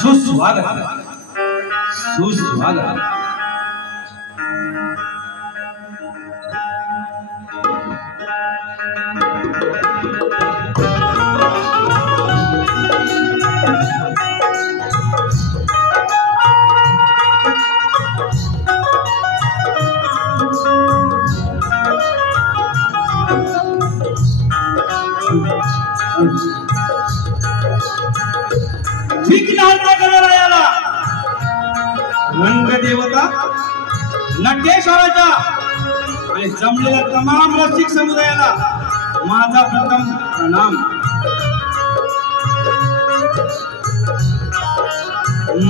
सुस्वागत सुस्वागत। रंगदेवता नटेश्वराच्या आणि जमलेल्या तमाम रसिक समुदायाला माझा प्रथम प्रणाम।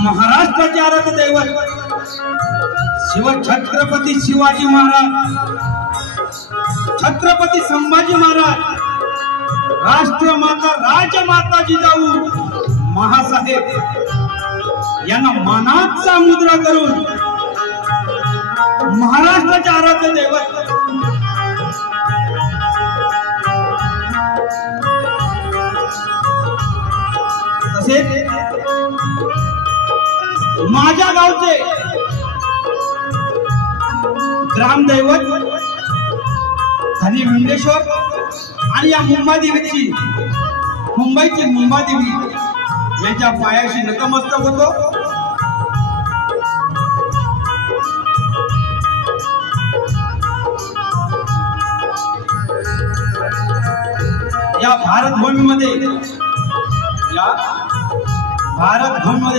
महाराष्ट्राचे आराध्य दैवत शिव छत्रपती शिवाजी महाराज, छत्रपती संभाजी महाराज, राष्ट्रमाता राजमाता जिजाऊ महासाहेब यांना मानाचा मुद्रा करून महाराष्ट्राचे आराध्य दैवत तसेच माझ्या गावचे ग्रामदैवत धनी मुंडेश्वर आणि या मुंबादेवीची मुंबईची मुंबादेवी यांच्या पायाशी नतमस्तक होतो। या भारत भूमीमध्ये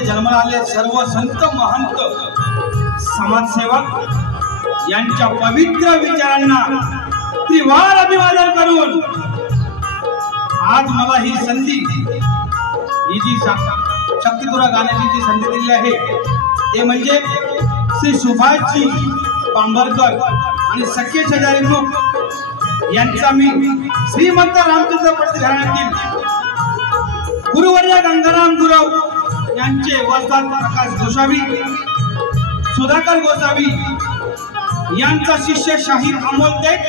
जन्माला आले सर्व संत महंत समाजसेवक यांच्या पवित्र विचारांना त्रिवार अभिवादन करून आज मला ही संधी, ही जी शक्तिपुरा गाण्याची जी संधी दिली आहे ते म्हणजे श्री सुभाषजी बांबरकर आणि सख्य शेजारी ग्रुप यांचा मी श्रीमंत रामचंद्र पडते घराण्यातील गुरुवर्य गंगाराम गुरव यांचे वस्ताद प्रकाश गोसावी, सुधाकर गोसावी यांचा शिष्य शाहीर अमोल देठ,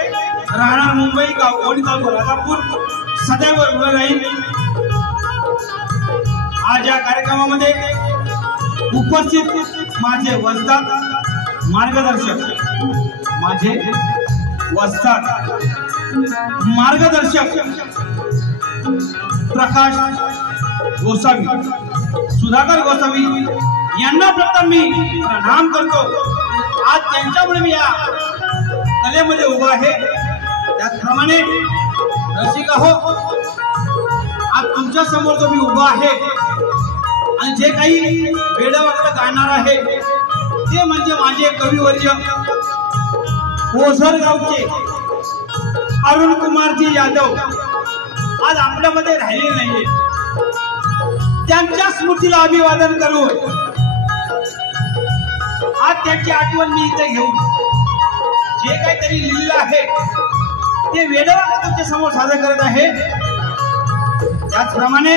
राहणार मुंबई, गाव कोणी तालुका राजापूर, सदैव उभं राहील। आज या कार्यक्रमामध्ये उपस्थित माझे वस्ताद मार्गदर्शक प्रकाश गोसावी, सुधाकर गोसावी यांना प्रथम मी प्रणाम करतो। आज त्यांच्यामुळे मी या कलेमध्ये उभा आहे। त्याचप्रमाणे रसिका हो, आज तुमच्या समोर जो मी उभा आहे आणि जे काही वेडावाकडे गाणार आहे ते म्हणजे माझे कविवर्य ओझर गावचे अरुण कुमारजी यादव आज आपल्यामध्ये राहिले नाहीये। त्यांच्या स्मृतीला अभिवादन करून आज त्यांची आठवण मी इथे घेऊन जे काहीतरी लिहिलेलं आहे ते वेडावाकडे तुमच्या समोर सादर करत आहे। त्याचप्रमाणे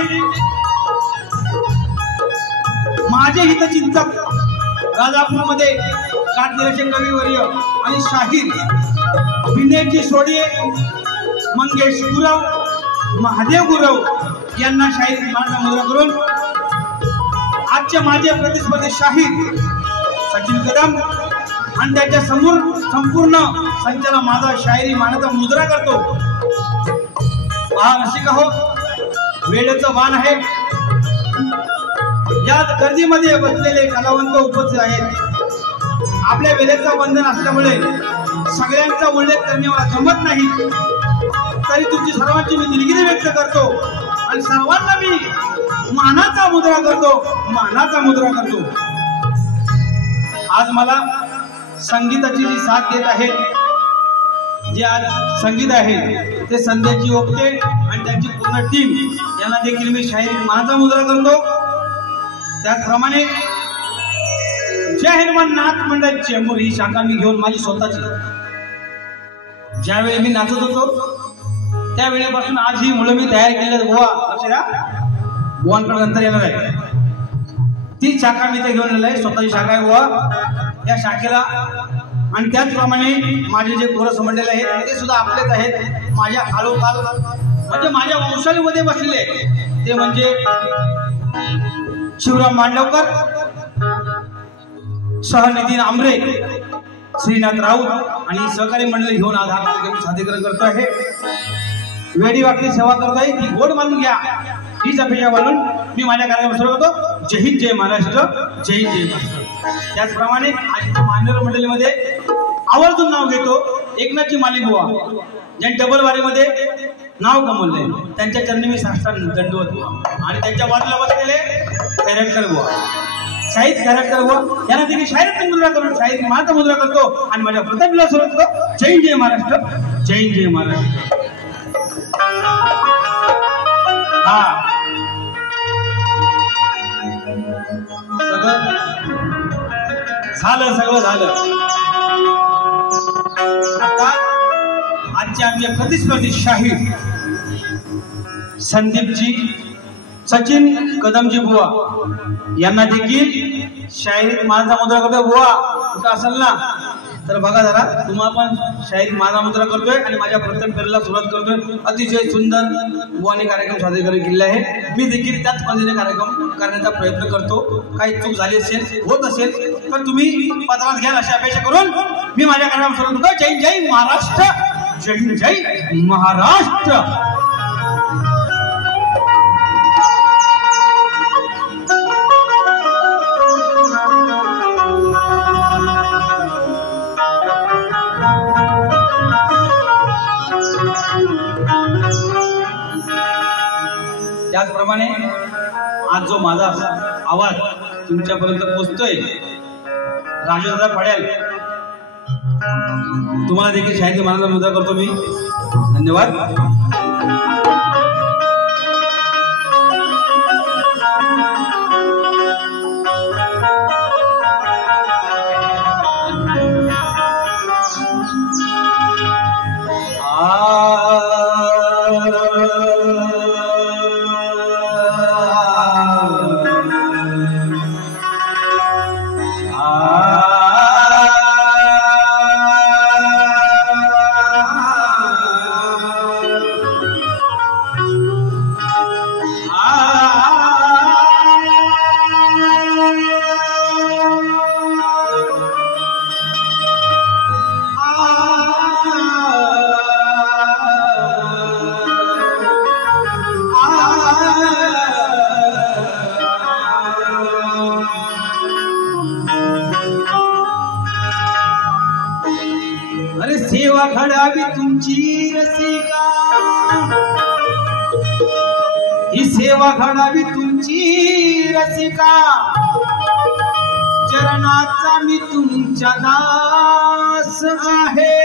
माझे हितचिंतक राजापूरमध्ये काटदिराचे कविवर्य आणि शाहीर विनयजी सोडिये, मंगेश गुरव, महादेव गुरव यांना शाहीर मानचा मुद्रा करून आजचे माझे प्रतिस्पर्धी शाहीर सचिन कदम आणि त्याच्या समोर संपूर्ण संचाला माझा शायरी मानाचा मुद्रा करतो। पहा रसिका हो, वेळेचं वाण आहे। या गर्दीमध्ये बसलेले कलावंत उपस्थित आहेत। आपल्या वेळेचं बंधन असल्यामुळे सगळ्यांचा उल्लेख करणे मला जमत नाही, तरी तुमची सर्वांची मी दिलगिरी व्यक्त करतो आणि सर्वांना मी मानाचा मुद्रा करतो। आज मला संगीताची जी साथ देत आहे, जे आज संगीत आहे ते संध्याची ओपते आणि त्यांची पूर्ण टीम यांना देखील मी शायरी मानाचा मुद्रा करतो। त्याचप्रमाणे जय हनुमान नाथ मंडळ चेंबूर ही शाखा मी घेऊन माझी स्वतःची, ज्यावेळी मी नाचत होतो त्यावेळेपासून आज ही मुलं मी तयार केली आहेत। गोवा लक्ष द्या, गोवांकडे नंतर येणार आहे। ती शाखा मी ते घेऊन आलेली आहे, स्वतःची शाखा आहे गोवा। या शाखेला आणि त्याचप्रमाणे माझे जे कोरस मंडळ आहेत ते सुद्धा आपलेच आहेत, माझ्या खालोखाल म्हणजे माझ्या वंशावळीमध्ये बसलेले आहेत. ते म्हणजे शिवराम मांडवकर, सहनितीन आमरे, श्रीनाथ राऊत आणि सहकारी मंडळी घेऊन आज हा कार्यक्रम सादरीकरण करतो आहे. वेडी वाकडी सेवा करतोय ती गोड मानून घ्या हीच अपेक्षा बोलून मी माझ्या कार्यक्रम सुरू करतो. जय हिंद, जय महाराष्ट्र, जय हिंद, जय महाराष्ट्र. त्याचप्रमाणे आज मान्यवर मंडळीमध्ये आवर्जून नाव घेतो एकनाथजी माली बुवा, ज्यांनी डबल वारीमध्ये नाव कमवलंय, त्यांच्या चरणी मी साष्टांग दंडवत बुवा आणि त्यांच्या बाजूला बसलेले खैरटकर बुवा, शाहीद खैरटकर बुवा यांना देखील शाहीर मुद्रा करून शाहीर माता मुद्रा करतो आणि माझ्या प्रतापला सुरू करतो. जय हिंद, जय महाराष्ट्र, जय हिंद, जय महाराष्ट्र. हा सगळं झालं. आता आजचे आमचे प्रतिस्पर्धी शाहीर संदीपजी सचिन कदमजी बुवा यांना देखील शाहिरी माझा मुद्रा करतोय. बुवा कुठं असेल ना तर बघा जरा, तुम्हा पण शाहिरी माझा मुद्रा करतोय आणि माझ्या प्रथम फेरीला सुरुवात करतोय. अतिशय सुंदर बुवाने कार्यक्रम सादरीकरण केले आहे. मी देखील त्याच पद्धतीने कार्यक्रम करण्याचा प्रयत्न करतो. काही चूक झाली असेल, होत असेल तर तुम्ही पत्रात घ्याल अशी अपेक्षा करून मी माझ्या कार्यक्रम सुरुवात करतो. जय जय महाराष्ट्र, जय जय महाराष्ट्र. त्याचप्रमाणे आज जो माझा आवाज तुमच्यापर्यंत पोहोचतोय, राजेंद्र पड्याल तुम्हाला देखील शाहिरी मानाचा मुद्रा करतो मी. धन्यवाद. सेवा घडावी तुमची रसिका, ही सेवा घडावी तुमची रसिका, चरणाचा मी तुमच्या दास आहे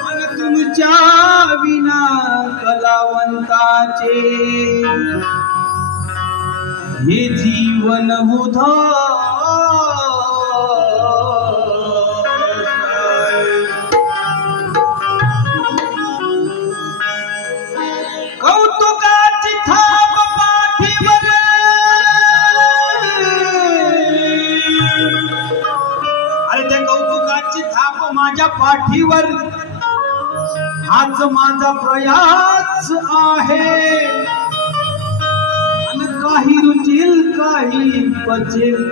आणि तुमच्या विना कलावंताचे हे जीवन उधार. कौतुकाची थाप पाठीवर, अरे त्या कौतुकाची थाप माझ्या पाठीवर, हाच माझा प्रयास आहे आणि काही रुचेल काही पचेल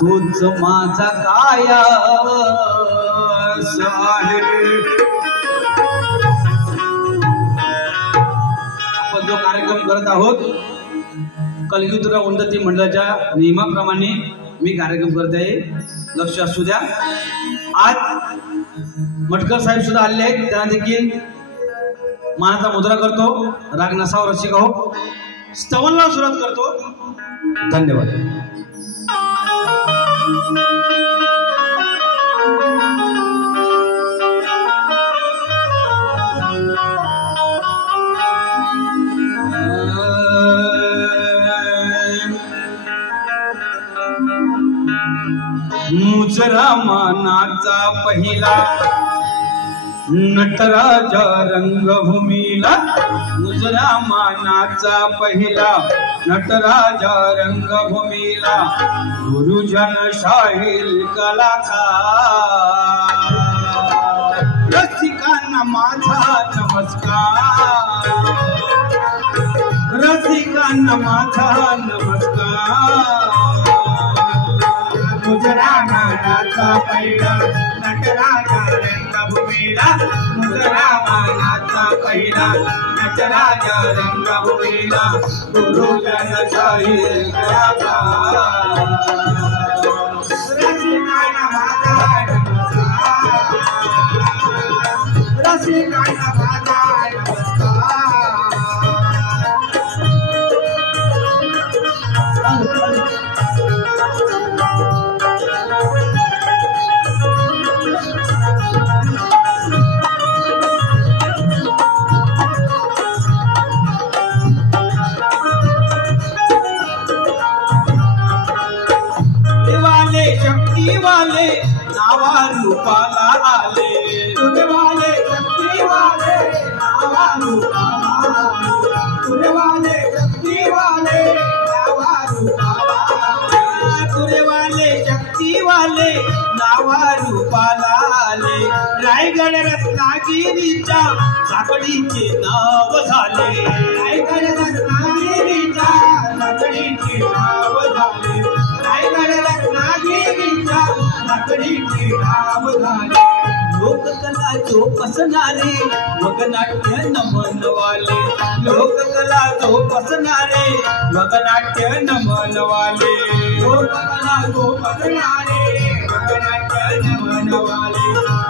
तोच माझा कायास आहे. जो कार्यक्रम करत आहोत कलयुग उन्नती मंडळाच्या नियमाप्रमाणे मी कार्यक्रम करत आहे, लक्ष असू द्या. आज मटकर साहेब सुद्धा आले आहेत, त्यांना देखील मानाचा मुद्रा करतो. राग नसाव रसिका हो, स्तवनला सुरुवात करतो. धन्यवाद. मुजरा मानाचा पहिला नटराजा रंगभूमीला, दुसरा मानाचा पहिला नटराजा रंगभूमीला गुरुजन शाहीर कलाकार रसिकांना माझा नमस्कार रसिकांना माझा नमस्कार दुसरा मानाचा पहिला नटराजा रंगभूमीला दुसरा मानाचा पहिला नटराजा रंगभूमीला गुरुजन शाहीर कलाकार रसिकांना माझा नमस्कार रसिकांना माझा शक्तीवाले नावा रूपाला आले तुझेवाले शक्तीवाले नावा रूपाला आले तुझेवाले शक्तीवाले नावा रूपाला आले तुझेवाले शक्तीवाले नावा रूपाला आले रायगड रत्नागिरीच्या साखळीचे नाव झाले रायगड रत्नागिरीच्या साखळीचे नाव झाले रायगड रत्नागिरीच्या साखळीचे नाव झाले लोककला जोपासणारे वगनाट्य नमनवाले लोककला जोपासणारे वगनाट्य नमनवाले लोककला जोपासणारे वगनाट्य नमनवाले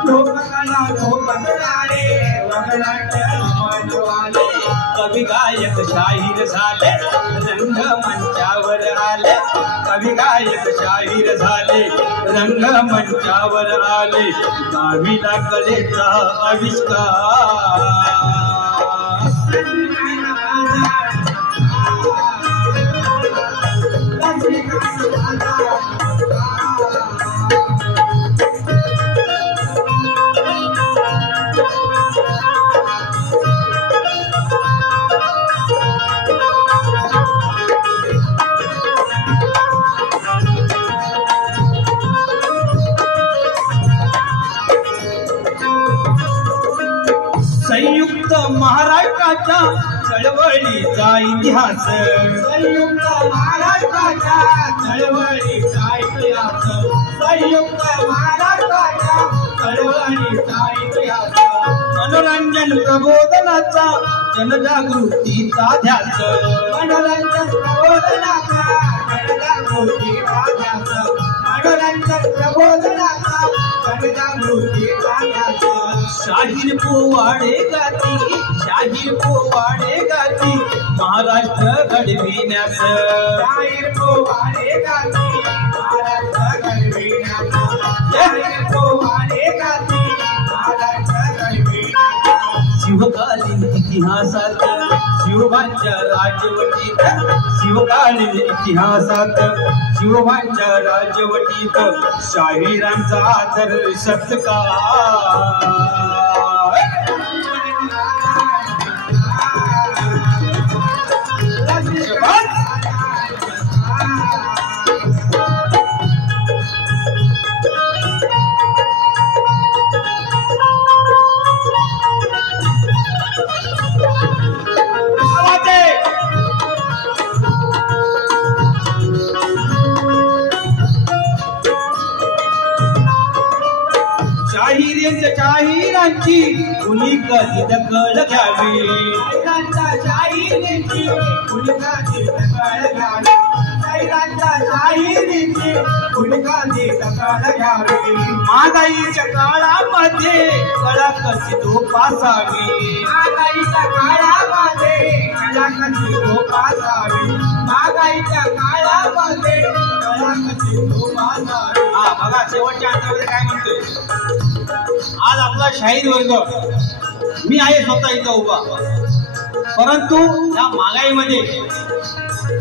लोककला जोपासणारे वगनाट्य नमनवाले कवी गायक शाहीर झाले रंगमंचावर आले कवी गायक शाहीर झाले रंगमंचावर आले गावीला कलेचा आविष्कार संयुक्त महाराष्ट्राच्या चळवळीचा इतिहास संयुक्त महाराष्ट्राच्या चळवळीचा इतिहास संयुक्त महाराष्ट्राच्या चळवळीचा इतिहास मनोरंजन प्रबोधनाचा जनजागृतीचा ध्यास मनोरंजन प्रबोधनाचा जनजागृतीचा ध्यास मनोरंजन प्रबोधनाचा जनजागृतीचा ध्यास शाहीर पोवाडे गाती महाराष्ट्र घडविण्यास शाहीर पोवाडे गाती महाराष्ट्र घडविण्यास शाहीर पोवाडे गाती महाराष्ट्र घडविण्यास शिवकालीन इतिहासात शिवबांच्या राजवटीत शिवकालीन इतिहासात शिवबांच्या राजवटीत शाहिरांचा आदर सत्कार शाहिरांची कुणी कधी दखल घ्यावी शाहिरांची कुणी कधी दखल घ्यावी शाहिरांची कुणी कधी दखल घ्यावी महागाईच्या काळामध्ये कला कशी जोपासावी महागाईच्या काळामध्ये कला कशी जोपासावी महागाईच्या काळामध्ये कला कशी जोपासावी हा बघा शेवटच्या अंतामध्ये काय म्हणतोय आज आपला शाहीर वर्ग मी आहे स्वतः इथं उभा परंतु या महागाईमध्ये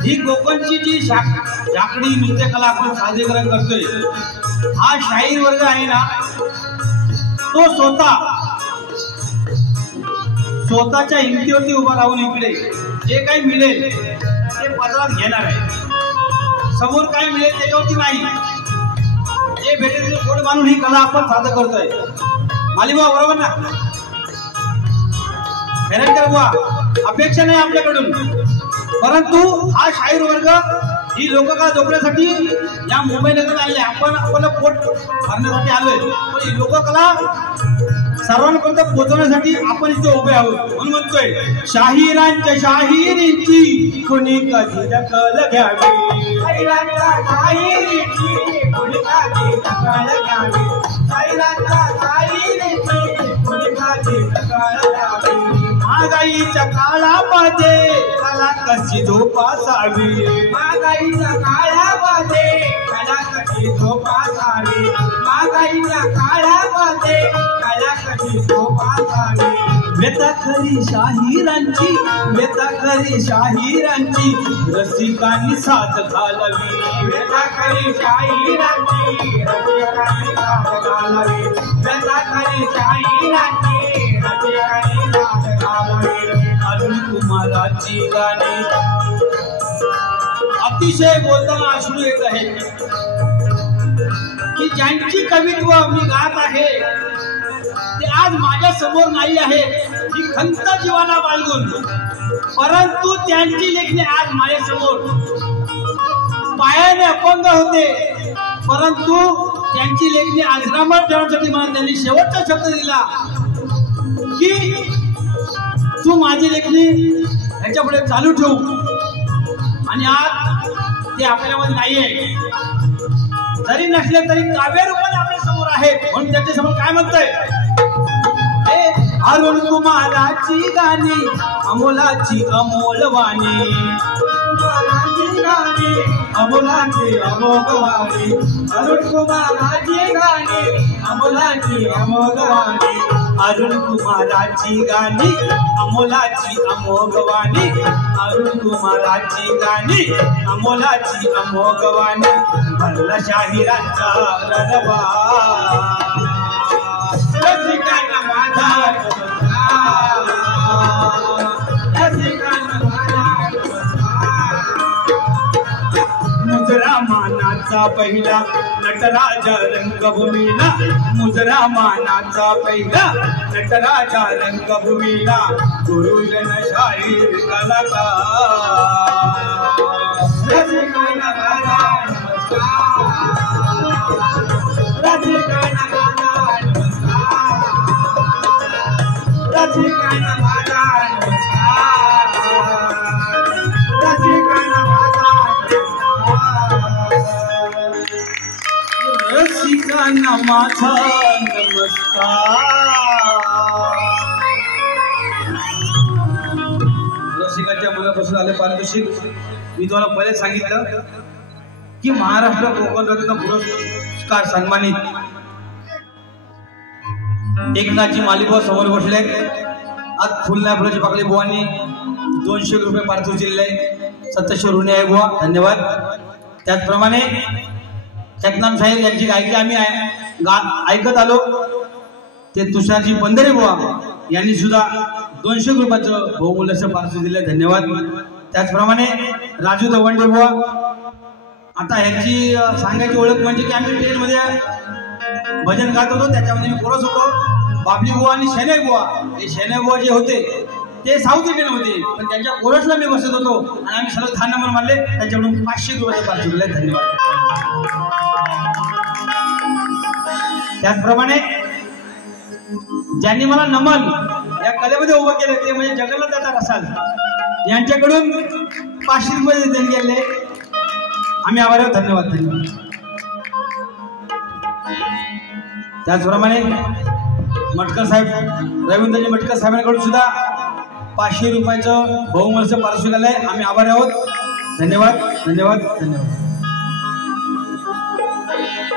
ही कोकणची जी झाकडी नृत्यकला आपण सादरीकरण करतोय हा शाहीर वर्ग आहे ना तो स्वतःच्या हिमतीवरती उभा राहून इकडे जे काही मिळेल ते बाजारात घेणार आहे. समोर काय मिळेल त्याच्यावरती नाही, जे भेटेल ते गोड मानून ही कला आपण सादर करतोय. मालिबा बरोबर ना? हेरंकर बुवा अपेक्षा नाही आपल्याकडून, परंतु हा शाहीर वर्ग ही लोककला जोपण्यासाठी या मुंबई नगरात आले. आपण आपलं पोट भरण्यासाठी आलोय, पण ही लोककला सर्वांपर्यंत पोहोचवण्यासाठी आपण इथे उभे आहोत. म्हणून म्हणतोय शाहिरांच्या शाहिरींची कुणी कधी दखल घ्यावी, शाहिरांच्या शाहिरींची कुणी कधी दखल घ्यावी, शाहिरांच्या शाहिरींची कुणी कधी दखल घ्यावी. महागाईच्या काळामध्ये कला कशी जोपासावी, महागाईच्या काळामध्ये कला कशी जोपासावी, महागाईच्या काळामध्ये कला कशी जोपासावी. व्यथा खरी शाहिरांची, व्यथा खरी शाहिरांची रसिकांनी साथ घालावी, व्यथा खरी शाहिरांची रसिकांनी साथ घालावी, व्यथा खरी शाहिरांची रसिकांनी साथ घालावी. अरुण कुमाराची गाणी अतिशय बोलताना अश्रू येत आहे की ज्यांची कवित्व मी गात आहे ते आज माझ्या समोर नाही आहे, ही खंत जीवाला बाळगून, परंतु त्यांची लेखणी आज माझ्या समोर. पायाने अपंग होते, परंतु त्यांची लेखणी आजरामर ठेवण्यासाठी मला त्यांनी शेवटचा शब्द दिला की तू माझी लेखणी ह्याच्या पुढे चालू ठेवू. आणि आज ते आपल्यामध्ये नाहीये, जरी नसले तरी काव्य रूपाने आपल्या समोर आहे. म्हणून त्याच्या समोर काय म्हणतोय, अरुण कुमाराची गाणी अमोलाची अमोल वाणी, अमोलाची अमोघ वाणी, अरुण कुमाराची गाणी अमोलाची अमोघ वाणी, अरुण कुमाराची गाणी अमोलाची अमोघ वाणी, अरुण कुमाराची गाणी अमोलाची अमोघ वाणी. भरला शाहिरांचा रडवा रसिकांना माझा मुजरा मानाचा पहिला नटराजा रंगभूमीला, मुजरा मानाचा पहिला नटराजा रंगभूमीला, गुरुजन शाहीर कलाकार. रसिकांना माझा रसिकांना माझा रसिकांना माझा रसिकांना माझा रसिकांना माझा नमस्कार. रसिकांच्या मनापासून आले पारितोषिक. मी तुम्हाला पहिले सांगितलं की महाराष्ट्र कोकण रत्न पुरस्कार सन्मानित एकनाथजी मालिबा समोर बसले. आज फुलना फुलाची पाकळी बुवांनी 200 रुपये पारितोषिक दिलेले आहे. सत्तेश्वर ऋणी आहे बुवा, धन्यवाद. त्याचप्रमाणे चकनाम साहेब यांची गायकी आम्ही ऐकत आलो, ते तुषारजी पंधरे बुवा यांनी सुद्धा 200 रुपयाचं बहुमूल्याचं पारितोषिक दिले, धन्यवाद. त्याचप्रमाणे राजू दवंडे बुवा, आता ह्यांची सांगायची ओळख म्हणजे की आम्ही ट्रेनमध्ये भजन गात होतो, त्याच्यामध्ये मी कोरस होतो. बाबली बुवा आणि शेने बुवा, हे शेने बुवा जे होते ते साऊथ इंडियन होते, पण त्यांच्या कोरसला मी बसत होतो आणि आम्ही सर्व 10 नंबर मारले. त्यांच्याकडून 500 रुपयाचे पारितोषिक दिले, धन्यवाद. त्याचप्रमाणे ज्यांनी मला नमन या कलेमध्ये उभं केले ते म्हणजे जगन्नाथ दादा रसाल यांच्याकडून 500 रुपये देण्यात गेले. आम्ही आभार आहोत, धन्यवाद. धन्यवाद. त्याचप्रमाणे मटकर साहेब, रवींद्रजी मटकर साहेबांकडून सुद्धा 500 रुपयाचं बहुमूल्याचं पारितोषिक आलंय. आम्ही आभार आहोत, धन्यवाद. धन्यवाद. धन्यवाद.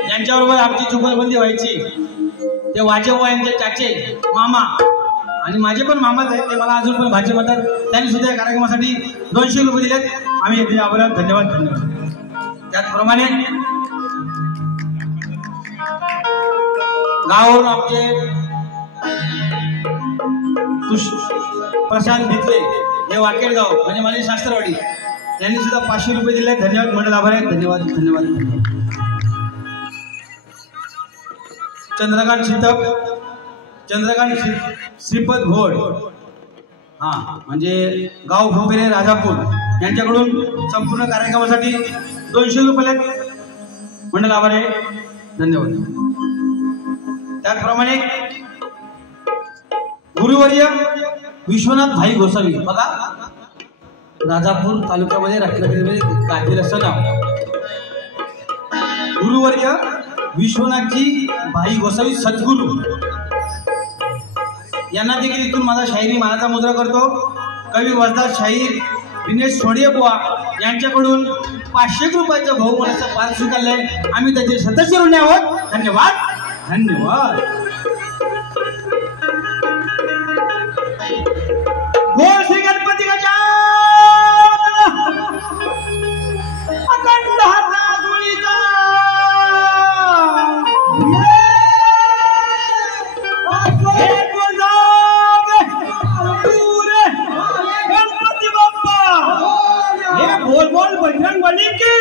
ज्यांच्याबरोबर आमची जुगलबंदी व्हायची ते वाजेबुवा यांचे चाचे मामा आणि माझे पण मामाच आहेत, ते मला अजून पण भाजी म्हणतात. त्यांनी सुद्धा या कार्यक्रमासाठी 200 रुपये दिलेत. आम्ही येथे आभार आहोत, धन्यवाद. धन्यवाद. त्याचप्रमाणे गावावरून आमचे प्रशांत भितले हे वाकेडगाव म्हणजे माझे शास्त्रवाडी यांनी सुद्धा 500 रुपये दिले. धन्यवाद मंडळ, आभार आहे. धन्यवाद धन्यवाद. चंद्रकांत श्रीपद घोड म्हणजे गाव भोपेरे राजापूर यांच्याकडून संपूर्ण कार्यक्रमासाठी 200 रुपये मंडळ, आभार आहे. धन्यवाद. त्याचप्रमाणे गुरुवर्य विश्वनाथ भाई गोसावी, बघा राजापूर तालुक्यामध्ये रत्नागिरीमध्ये गाजलेलं असं नाव. गुरुवर्य विश्वनाथजी भाई गोसावी सद्गुरू यांना देखील इथून माझा शाहिरी मानाचा मुद्रा करतो. कवी वरदार शाहीर विनेश सोडिये बुवा यांच्याकडून 500 रुपयाचं बहुमानाचं पार स्वीकारलंय. आम्ही त्याचे सदस्य ऋणी आहोत. धन्यवाद धन्यवाद. बोल श्री गणपती गजानन अखंड हाताळीचा गणपती बाप्पा हे बोल बोल बजरंग बली की.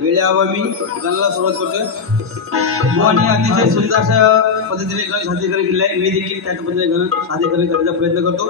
वेळेअभावी गाण्याला सुरुवात करतोय. युवानी अतिशय सुंदर अशा पद्धतीने गाणं सादरीकरण केलं आहे. मी देखील त्याच पद्धतीने गाणं सादरीकरण करण्याचा प्रयत्न करतो.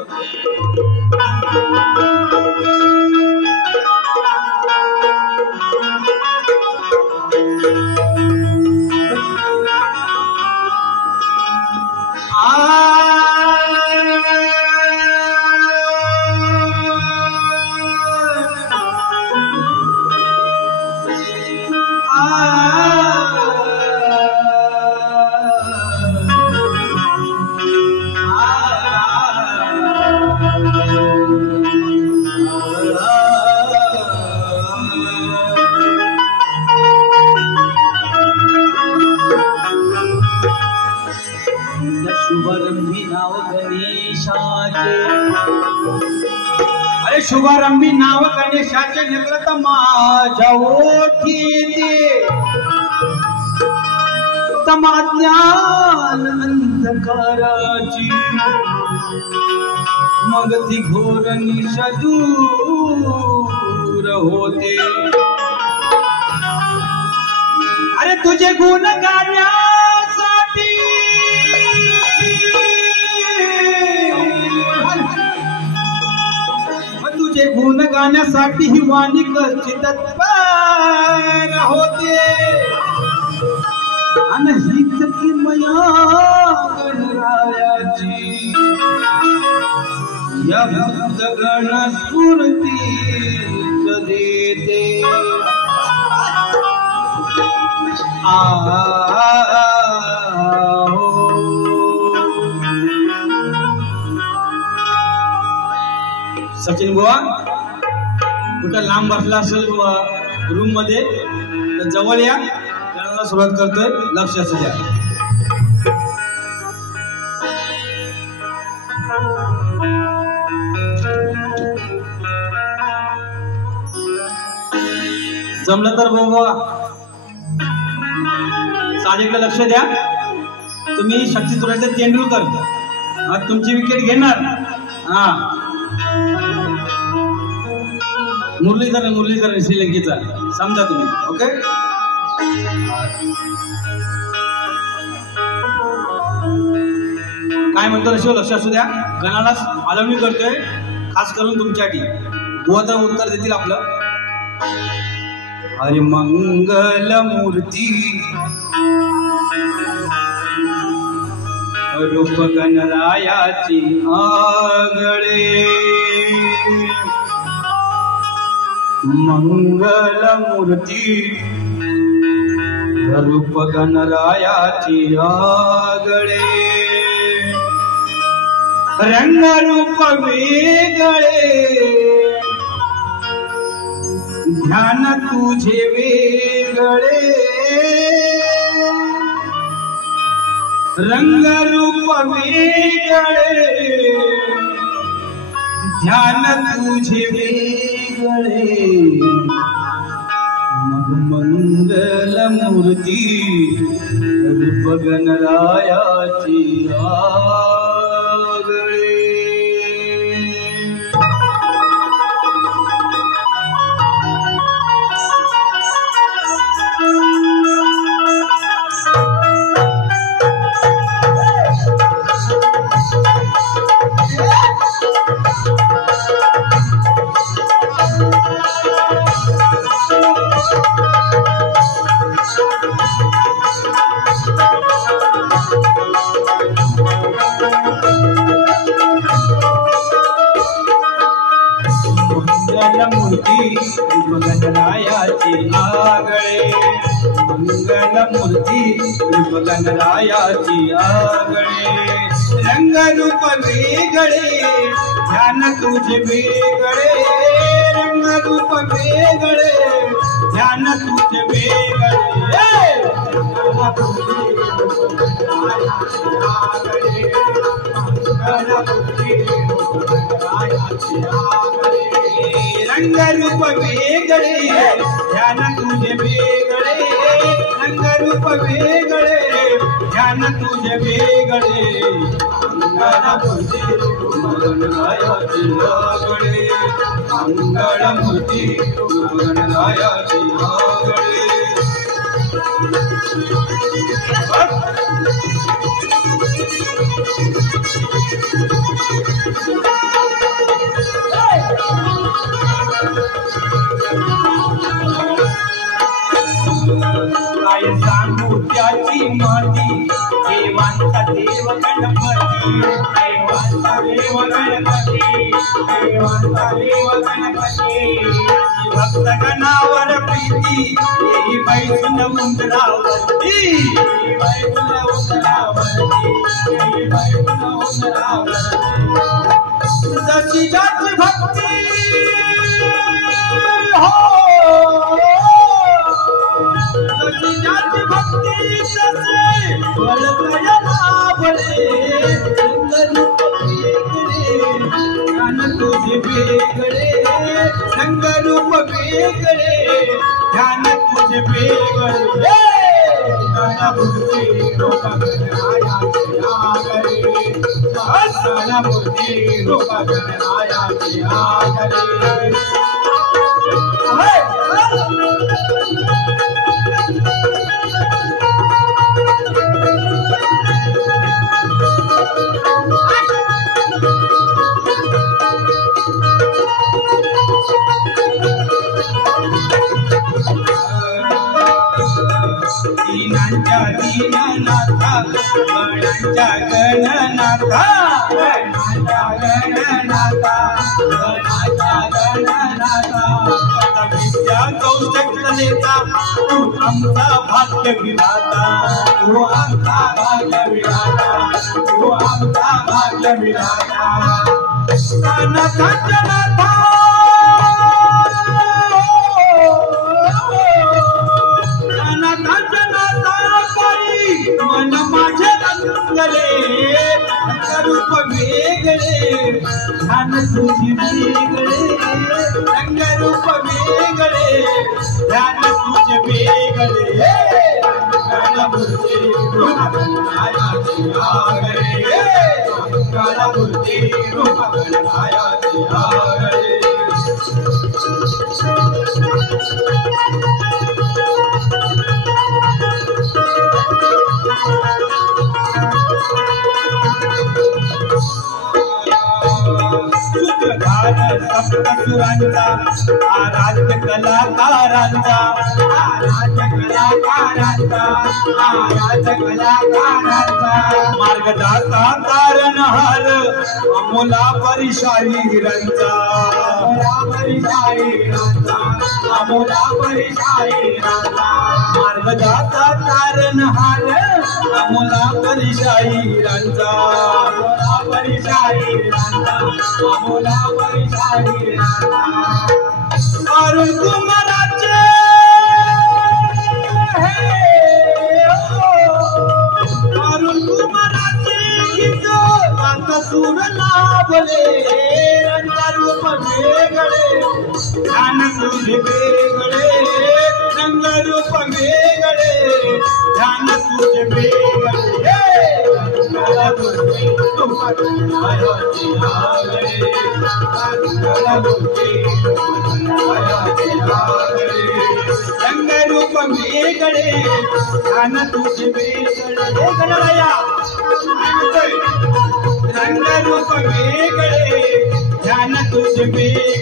शुभारंभी नाव गणेशाचे निर्गत माझ्या ओठी दे तमाज्ञान अंधकाराची मग ती घोर निशा दूर होते. अरे तुझे गुण गाण्यासाठी तुझे गुण गाण्यासाठी ही वाणी कशी तत्पर होते. आणि हीच किमया गणरायाची या भक्त गण स्फूर्ती देते. सचिन बुवा कुठं लांब बसला असेल रूम मध्ये तर जवळ या. गाण्याला सुरुवात करतोय. लक्ष असू द्या. जमलं तर बाबा साजेकडे लक्ष द्या. तुम्ही शक्तितुराचे तेंडुलकर तुमची विकेट घेणार. हा मुरलीधरन श्रीलंकेचा समजा तुम्ही. ओके काय म्हणतो रशिव लक्ष असू द्या. गणाला आलवणी करतोय खास करून तुमच्यासाठी. गोवाचं उत्तर देतील आपलं. हरे मंगल मूर्ती रूप गणरायाची आगळे. मंगल मूर्ती रूप गणरायाची आगळे. रंग रूप वेगळे ध्यान तुझे वेगळे. रंग रूप वेगळे ध्यान तुझे वेगळे. मग मंगल मूर्ती रूप गणरायाची आगळे. गणरायाची आगळे. मंगल मूर्ती रूप गणरायाची आगळे. रंग रूप वेगळे ध्यान तुझे वेगळे. रंग रूप वेगळे ध्यान तुझे वेगळे. रंग रूप वेगळे ध्यान तुझे वेगळे. रंग रूप वेगळे ध्यान तुझे वेगळे. गणरायाची आगळे. मंगळ मूर्ती गणरायाची आगळे. काय सांगू त्याची माती देवांचा देव गणपती. देवांचा देव गणपती. देवांचा देव गणपती. भक्त गणावर प्रीती येई बैठून उंदरावरती. येई बैठून उंदरावरती. येई बैठून उंदरावरती. जशी ज्याची भक्ती हो जशी ज्याची भक्ती तसे वळकया लाभले. रंग रूप वेगळे ध्यान तुझे वेगळे. रंग रूप वेगळे ध्यान तुझे वेगळे. गणमूर्ती रूप गणरायाची आगळे. गणमूर्ती रूप गणरायाची आगळे. दीनांच्या दीननाथा गणांच्या गणनाथा. गणांच्या गणनाथा. गणांच्या गणनाथा. विद्या कौशल्यता तू आमचा भाग्य विधाता. तू आमचा भाग्य विधाता. तू आमचा भाग्य विधाता. गणनाथाच्या नाथा मन माझे रंगले. रूप वेगळे ध्यान तुझे वेगळे. रंग रूप वेगळे ध्यान तुझे वेगळे. सप्तसुरांचा आराध्य कलाकारांचा मार्गदाता तारणहार अमोला परिशाहीरांचा मार्गदाता तारणहार अमोला परिशाहीरांचा अरुण कुमाराचे अरुण कुमाराचे गीत आता सूर लाभले रंगरूप वेगळे ध्यान तुझे वेगळे रंगरूप वेगळे ध्यान तुझे वेगळे रंगरूप वेगळे ध्यान तुझे वेगळे गणराया रंगरूप वेगळे ध्यान तुझे वेगळे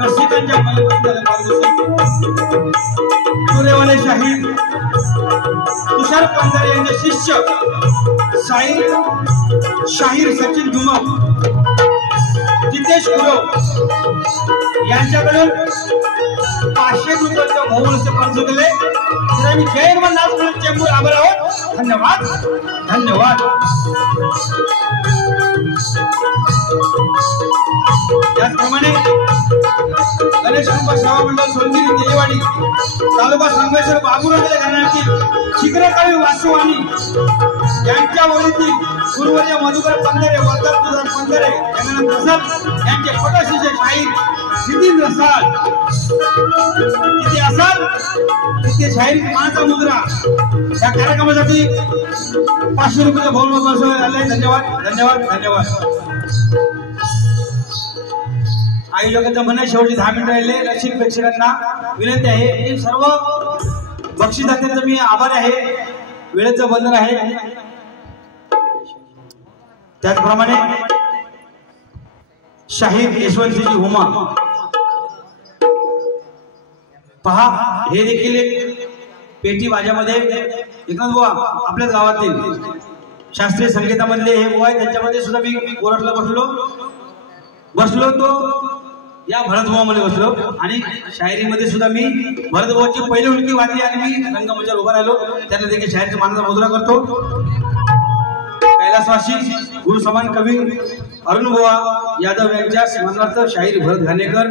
रसिकांच्या सूर्यवाले शाहीर तुषार पंधारे यांचे शिष्य शाहीर सचिन धुमक जितेश गुरव यांच्याकडून 500 रुपयाचा बहुमूल्य पंच दिले तर आम्ही चेअरमन नाथ चेंबूर आभार आहोत. धन्यवाद धन्यवाद. त्याचप्रमाणे गणेश कृपा सेवा मंडळ सोनगिरी देवाडी तालुका संगमेश्वर बाबूराव घराण्याची शिखरकवी वासुवाणी यांच्या ओळीतील गुरुवर्य मधुकर पंधरे वरदान तुझार पंधरे गंगाराम प्रसाद यांचे फोटोशिष्य शाहीर नितीन रसाळ तिथे असाल तिथे शाहीर मानाचा मुद्रा या कार्यक्रमासाठी 500 रुपये बहुमूल्य आले. धन्यवाद धन्यवाद धन्यवाद. आयोजकांचं म्हणणं शेवटी 10 मिनिटं राहिले. रसिक प्रेक्षकांना विनंती आहे की सर्व बक्षीसदात्यांचा मी आभारी आहे. वेळेचं बंधन आहे. त्याचप्रमाणे शाहीर यशवंतजी हुमा पहा हे देखील एक पेटी माझ्यामध्ये एकनाथ बुवा आपल्याच गावातील शास्त्रीय संगीतामधले हे बुवा आहे. त्यांच्यामध्ये सुद्धा मी कोरसला बसलो तो या भरतभावामध्ये बसलो आणि शायरीमध्ये सुद्धा मी भरतभावाची पहिली उलटी वाजली आणि मी रंगमंचावर उभा राहिलो. त्यांना देखील शायरीची मानाचा मुद्रा करतो. कैलासवासी गुरु समान कवी अरुण बुवा यादव यांच्या स्मरणार्थ शाहीर भरत घाणेकर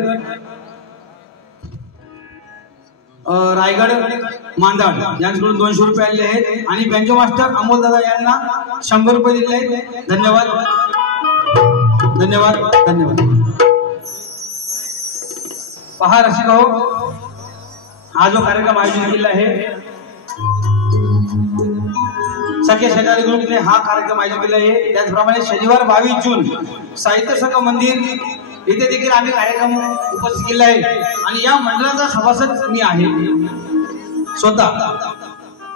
रायगड मांदाड यांच्याकडून 200 रुपये आले आहेत आणि बँजो मास्टर अमोल दादा यांना 100 रुपये दिले आहेत. धन्यवाद धन्यवाद धन्यवाद. पहा रसिक हो हा जो कार्यक्रम आयोजित केला आहे सख्या शेजारी ग्रुपने हा कार्यक्रम आयोजित केला आहे. त्याचप्रमाणे शनिवार 22 जून साहित्य संघ मंदिर येथे देखील आम्ही कार्यक्रम उपस्थित केला आहे आणि या मंडळाचा सभासद मी आहे स्वतः.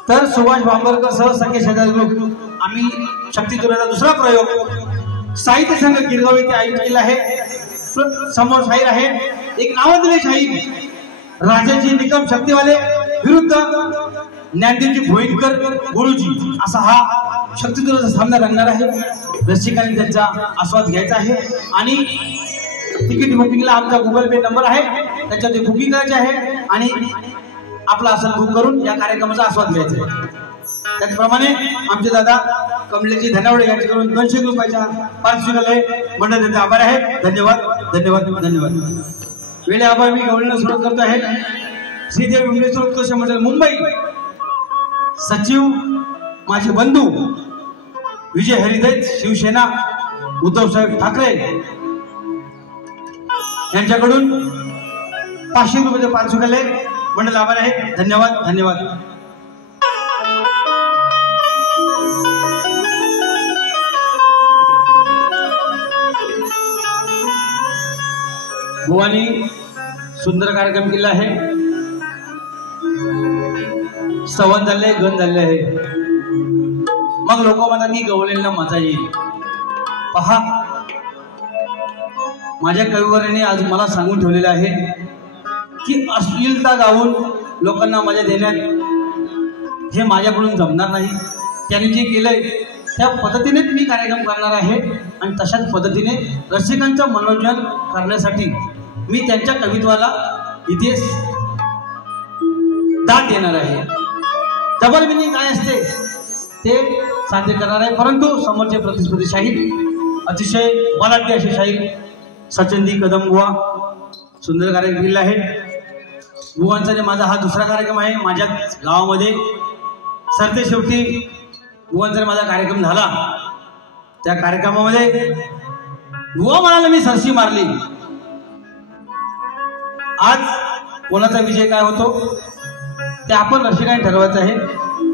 तर सुभाष बांबरकर सह सख्या शेजारी ग्रुप आम्ही शक्तीचुराचा दुसरा प्रयोग साहित्य संघ गिरगाव येथे आयोजित केला आहे. समोर शाहीर आहे एक नावाजलेले शाहीर राजाजी निकम शक्तीवाले विरुद्ध ज्ञानदेवजी भोईनकर गुरुजी असा हा शक्तीचुराचा सामना रंगणार आहे. रसिकांनी त्यांचा आस्वाद घ्यायचा आहे आणि तिकीट बुकिंगला आमचा गुगल पे नंबर आहे त्याच्यात बुकिंग करायचे आहे आणि आपला आसन बुक करून या कार्यक्रमाचा आस्वाद घ्यायचा आहे. त्याचप्रमाणे आमचे दादा कमलेची धनावडे यांच्याकडून 200 रुपयाचा पारितोषिक मंडळ देते आभार आहे. धन्यवाद धन्यवाद धन्यवाद. वेळे आभार मी गवळीला सुरुवात करतो आहे. श्रीदेव विमलेश्वर उत्कर्ष मंडळ मुंबई सचिव माझे बंधू विजय हरिदैत शिवसेना उद्धव साहेब ठाकरे यांच्याकडून 500 रुपयाचे पारितोषिक मंडळ आभार आहे. धन्यवाद धन्यवाद. बुवानी सुंदर कार्यक्रम केला आहे. संवाद झाले गण झाले आहे. मग लोक म्हणतात की गवळींना मजा येईल. पहा माझ्या कविवरांनी आज मला सांगून ठेवलेलं आहे की अश्लीलता गाऊन लोकांना मजा देण्यात हे माझ्याकडून जमणार नाही. त्यांनी जे केलंय त्या पद्धतीनेच मी कार्यक्रम करणार आहे आणि तशाच पद्धतीने रसिकांचं मनोरंजन करण्यासाठी मी त्यांच्या कवित्वाला इथे दाद देणार आहे. डबल मिनिंग काय असते ते साध्य करणार आहे. परंतु समोरचे प्रतिस्पर्धी शाहीर अतिशय बलाढ्य असे शाहीर सचिनदी कदम बुवा सुंदर कार्यक्रम केला आहे. बुवांचा माझा हा दुसरा कार्यक्रम आहे माझ्या गावामध्ये. सरते शेवटी बुवांचा माझा कार्यक्रम झाला. त्या कार्यक्रमामध्ये बुवा म्हणाला मी सरशी मारली. आज कोणाचा विजय काय होतो ते आपण रसिकांनी ठरवायचं आहे.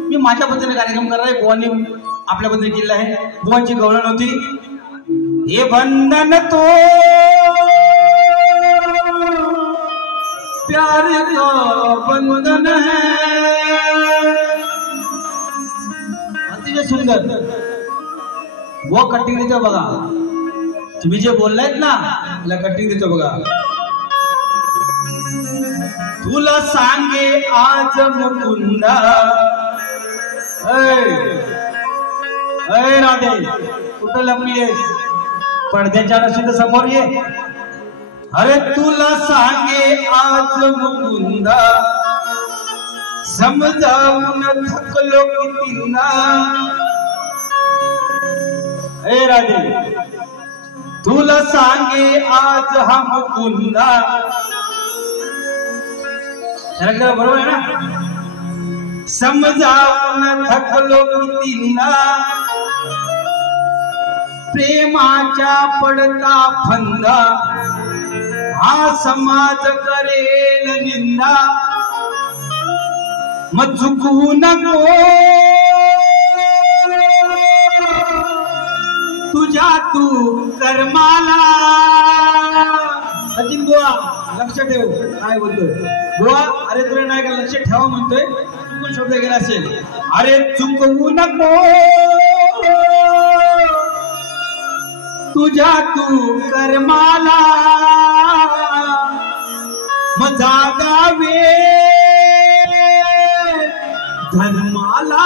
मी माझ्या पद्धतीने कार्यक्रम करणार आहे. बुवांनी आपल्या पद्धतीने केलेला आहे. बुवांची गवळण होती हे बंधन तो प्यार का बंधन है. अतिशय सुंदर. बुवा कटिंग देतो बघा. तुम्ही जे बोललायत ना त्याला कटिंग देतो बघा. तुला सांगे आज मुकुंदा राधे कुठं लपलीस पडद्याच्या नसेल तर समोर ये. अरे तुला सांगे आज मुकुंदा समजावून थकलो कितींदा. राधे तुला सांगे आज हा मुकुंदा. बरोबर आहे ना. समजावून थकलो कितींदा प्रेमाच्या पडता फंदा हा समाज करेल निंदा. मग चुकवू नको तुझ्या तू कर्माला. सचिन बुवा लक्ष ठेव काय बोलतोय. बुवा अरे तुला नाही का लक्ष ठेवा म्हणतोय. चुकून शब्द गेला असेल. अरे चुकवू नको तुझ्या तू कर्माला मग जागावे धर्माला.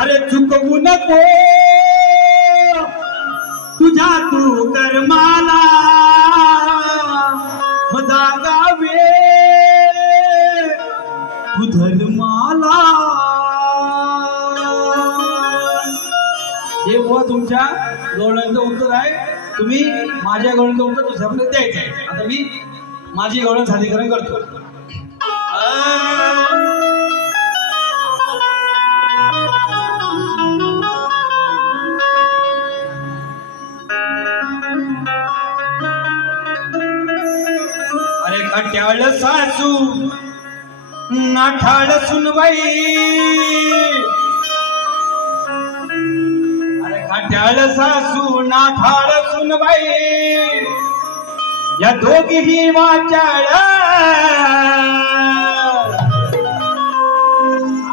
अरे चुकवू नको तुझ्या तू कर्माला मग जागावे तू धर्माला. हे बुवा तुमच्या गवळणाचं उत्तर आहे. तुम्ही माझ्या गवळणाचं उत्तर दुसऱ्यापर्यंत द्यायचं आहे. आता मी माझी गवळण सादरीकरण करतो. अरे खट्याळ सासू नाठाळ सुनबाई. अरे खट्याळ सासू नाठाळ सुनबाई या दोघीही वाचाळ.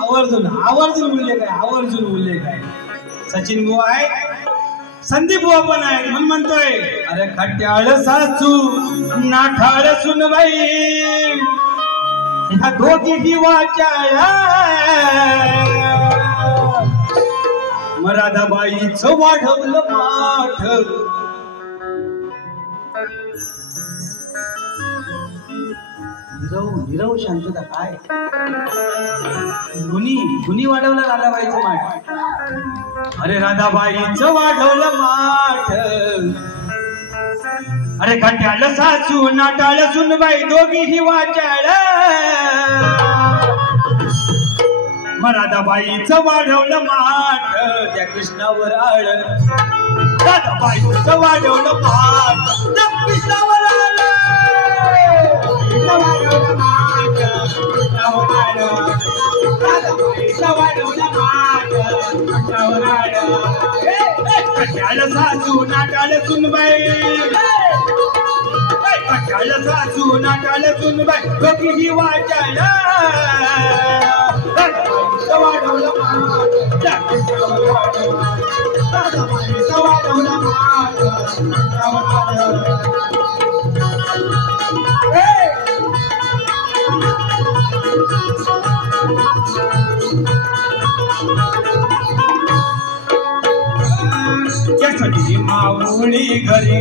आवर्जून आवर्जून बोलले काय आवर्जून बोलले काय. सचिन बुवा आहे संदीप बुवा पण आहे म्हणून म्हणतोय. अरे खट्याळ सासू नाठाळ सुनबाई ह्या दोघीही वाचाळ. मराधाबाईचं वाढवलं पाठ निरव शांतता काय गुणी वाढवलं राधाबाईचं माठ. अरे राधाबाईचं वाढवलं माठ. अरे खट्याळ सासू नाटाळ सुनबाई दोघीही वाचाळ. राधाबाईचं वाढवलं माठ त्या कृष्णावर आळ. राधाबाईचं वाढवलं माठ त्या कृष्णावर आळ. वाढवलं माठ कृष्णावर आळ. राधाबाईचं वाढवलं माठ कृष्णावर आळ. खट्याळ सासू नाटाळ सुनबाई. खट्याळ सासू नाटाळ सुनबाई दोघीही वाचाळ. वाढवलं माठ त्या कृष्णावर आळ. राधाबाईचं वाढवलं माठ कृष्णावर आळ. त्यासाठी माऊली घरी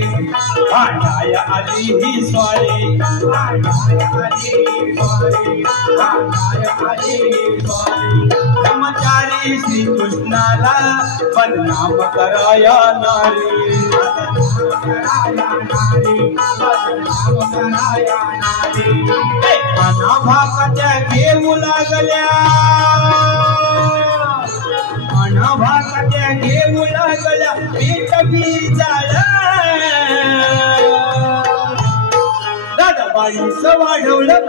आणाया आली ही स्वारी. आणाया आली स्वारी. आणाया आली स्वारी. ब्रह्मचारी श्रीकृष्णाला बदनाम कराया नारी. बदनाम कराया नारी. अनाभाकाच्या घेऊ लागल्या. अनाभाकाच्या घेऊ लागल्या पीठ बीजाळ. राधाबाईचं वाढवलं.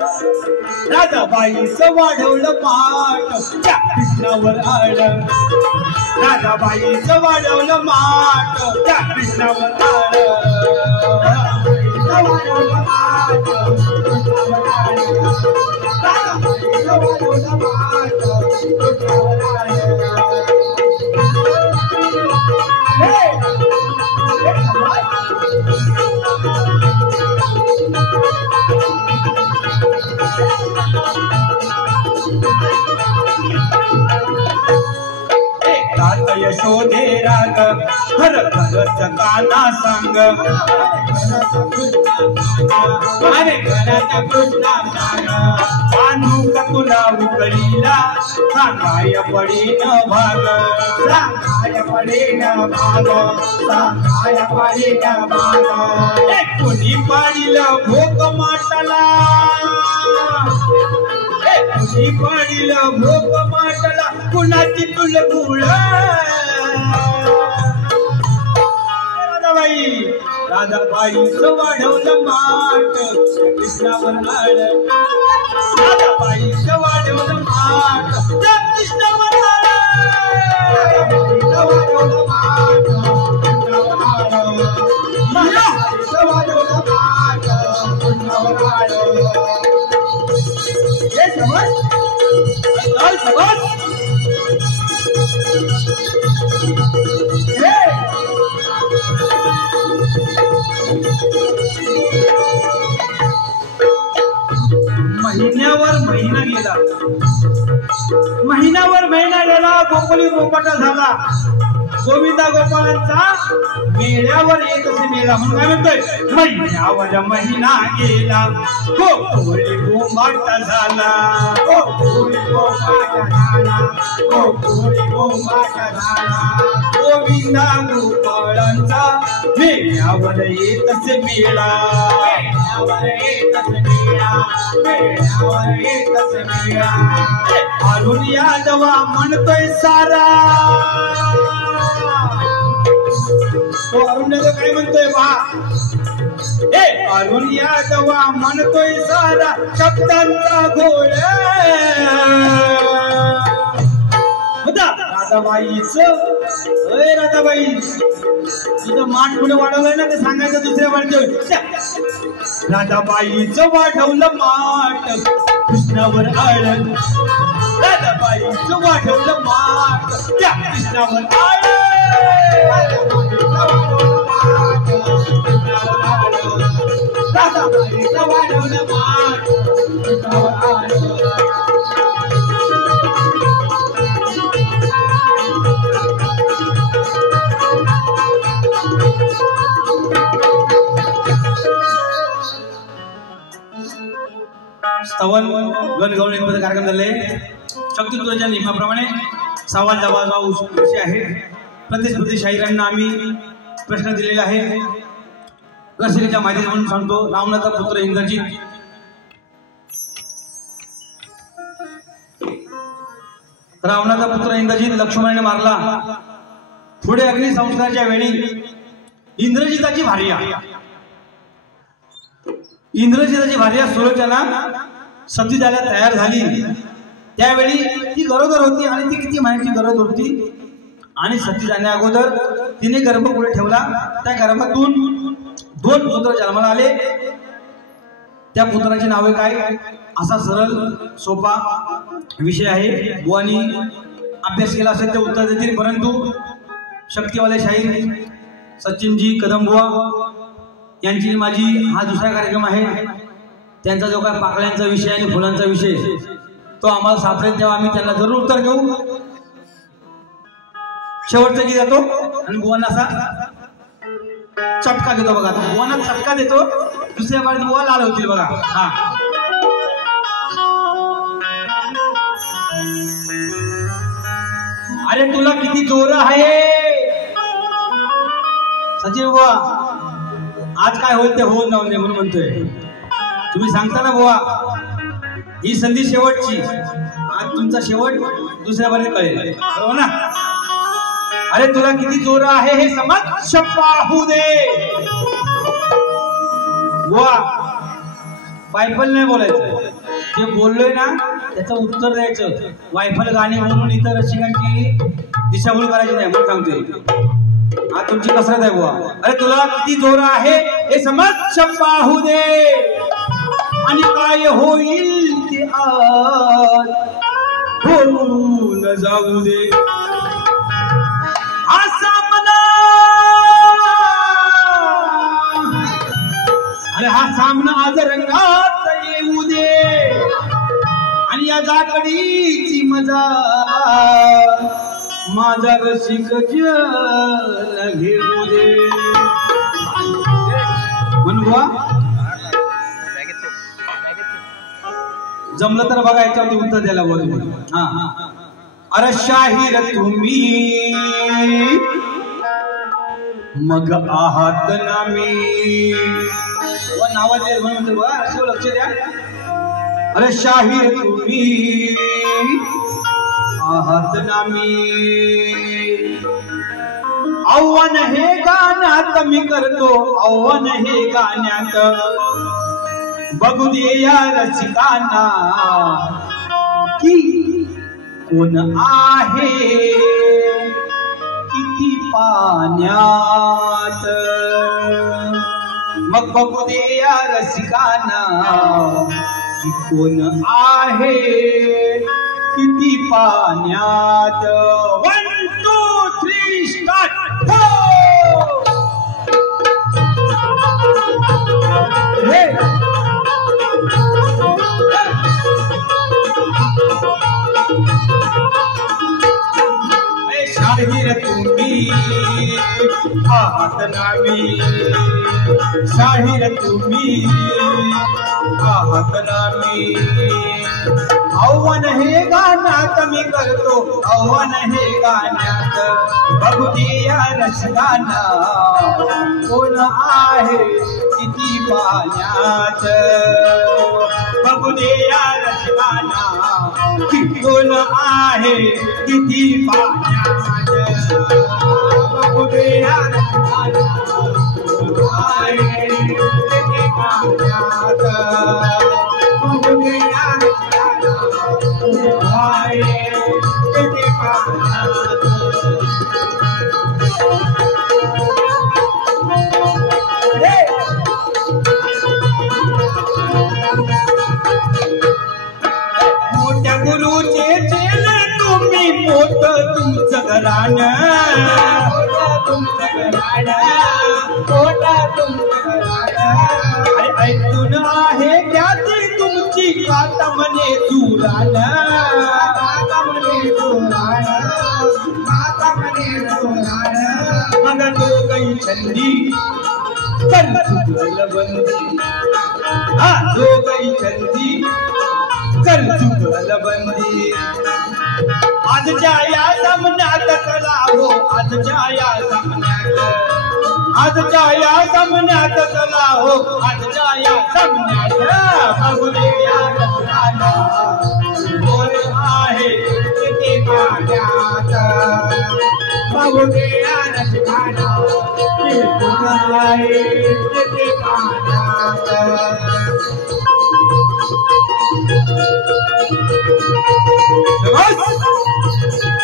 राधाबाईचं वाढवलं माठ त्या कृष्णावर आळ. राधाबाईचं वाढवलं माठ त्या कृष्णावर आळ. राधाबाईचं वाढवलं माठ कृष्णावर आळ. राधाबाईचं वाढवलं माठ कृष्णावर आळ. यशोदे राग खर खरच काना सांग. अरे खरच कृष्णा सांग. आणू का तुला उकळीला सांगाय पडीन भाग. सांगाय पडीन भाग. सांगाय पडीन भाग. कुणी पाडिलं भोक माटाला. कुणी पाडिलं भोक माटाला कुणाची तुलगुळ. राधाबाई. राधाबाईचं वाढवलं माठ कृष्णावर आळ. राधाबाईचं वाढवलं माठ त्या कृष्णावर आळ. राधाबाईचं वाढवलं माठ कृष्णावर आळ. राधाबाईचं वाढवलं माठ कृष्णावर आळ. हे समज समज. महिन्यावर महिना गेला. महिन्यावर महिना गेला. गोकुळी गोपाटा झाला. गोविंदा गोपाळांचा मेळ्यावर एक असे मेळा म्हणून काय म्हणतोय. महिन्यावर महिना गेला. गोकुळी गोपाटा झाला. गोकुळी गोपाटा झाला. गोकुळी गोपाटा झाला. गोविंदा गोपाळांचा मेळ्यावर एक असे मेळा. मेळ्यावर एकच मेळा. मेळ्यावर एकच मेळा. अरुण यादवा म्हणतोय सारा. तो अरुण यादव काय म्हणतोय पहा. अरुण यादवा म्हणतोय सारा शब्दांचा घोळ. होता राधाबाईचं. अय राधाबाई तुझं माठ पुढे वाढवलंय ना ते सांगायचं दुसऱ्या वाढतोय. राधाबाईचं वाढवलं माठ कृष्णावर आळ. राधाबाईचं वाढवलं माठ त्या कृष्णावर आळ. राधाबाईचं वाढवलं माठ कृष्णावर आळ. सवन गणगवळणी कार्यक्रम झाले. शक्तिपुराच्या नियमाप्रमाणे सवाल जवाब विषय आहे. प्रतिस्पर्धी शाहिरांना आम्ही प्रश्न दिलेला आहे. रसिकेच्या माहिती म्हणून सांगतो. रावणाचा पुत्र इंद्रजित लक्ष्मणाने मारला. पुढे अग्निसंस्काराच्या वेळी इंद्रजिताची भार्या सुलोचना सती जायला तयार झाली. त्यावेळी ती गरोदर होती आणि ती किती महिन्याची गरोदर होती आणि सती जाण्या अगोदर तिने गर्भ पुढे ठेवला. त्या गर्भातून 2 पुत्र जन्माला आले. त्या पुत्राची नावे काय असा सरळ सोपा विषय आहे. बुवानी अभ्यास केला असेल ते उत्तर देतील. परंतु शक्तिवाले शाहीर सचिनजी कदमबुवा यांची माझी हा दुसरा कार्यक्रम आहे. त्यांचा जो काय पाकळ्यांचा विषय आणि फुलांचा विषय तो आम्हाला सापडेल तेव्हा आम्ही त्यांना जरूर उत्तर घेऊ. शेवटचा गीत जातो आणि बुवांना असा चटका देतो बघा. बुवांना चटका देतो. दुसऱ्या बाजूला बुवा लाल होतील बघा. हा अरे तुला किती जोर आहे सचिन बुवा. आज काय होईल ते होऊन जाऊन दे म्हणून म्हणतोय. तुम्ही सांगता ना बुवा ही संधी शेवटची. आज तुमचा शेवट दुसऱ्या बाजूला कळेल बरोबर ना. अरे तुला किती जोर आहे हे समज पाहू दे. बुवा वायफल नाही बोलायचं. जे बोललोय ना त्याचं उत्तर द्यायचं. वायफल गाणी म्हणून इतर रसिकांची दिशाभूल करायची नाही म्हणून सांगतोय. आज तुमची कसरत आहे बुवा. अरे तुला किती जोर आहे हे समज पाहू दे आणि काय होईल ते आज होऊन जाऊ दे. हा सामना अरे हा सामना आज रंगात येऊ दे आणि या जाकडीची मजा माझा रसिक जन घेऊ दे. म्हणून जमलं तर बघा याच्यावरती उत्तर द्यायला बोलतो. हा अरे शाहीर तुम्ही मग आहात ना मी. नावाचे म्हणून बघा लक्ष द्या. अरे शाहीर तुम्ही आहात ना मी. आव्हान हे गाण्यात मी करतो. आव्हान हे गाण्यात बघू दे या रसिकांना की कोण आहे किती पाण्यात. मग बघू दे या रसिकांना की कोण आहे किती पाण्यात. 1 2 3 स्टार्ट. शाहीर तुम्ही आहात ना मी. शाहीर तुम्ही आहात ना मी. आव्हान हे गाण्यात मी करतो. आव्हान हे गाण्यात बघू दे या रसिकांना कोण आहे किती पाण्यात. बघू दे या रसिकांना की कोण आहे किती पाण्यात. बघू दे या रसिकांना कोण आहे किती पाण्यात. बघू दे या रसिकांना कोण आहे किती पाण्यात. मोठ्या गुरुचे चेले तुम्ही मोठ तुमचं घराण. ऐकून आहे त्याची तुमची कात म्हणे चुराण. मग दोघही छंदी बंदी. हा दोघही छंदी कर चुकल बंदी आजच्या या सामन्यात चला हो आजच्या या सामन्यात चला हो आजच्या या सामन्यात बघूया या रसिकांना कोण आहे किती पाण्यात बघूया रसिकांना कोण आहे किती पाण्यात बस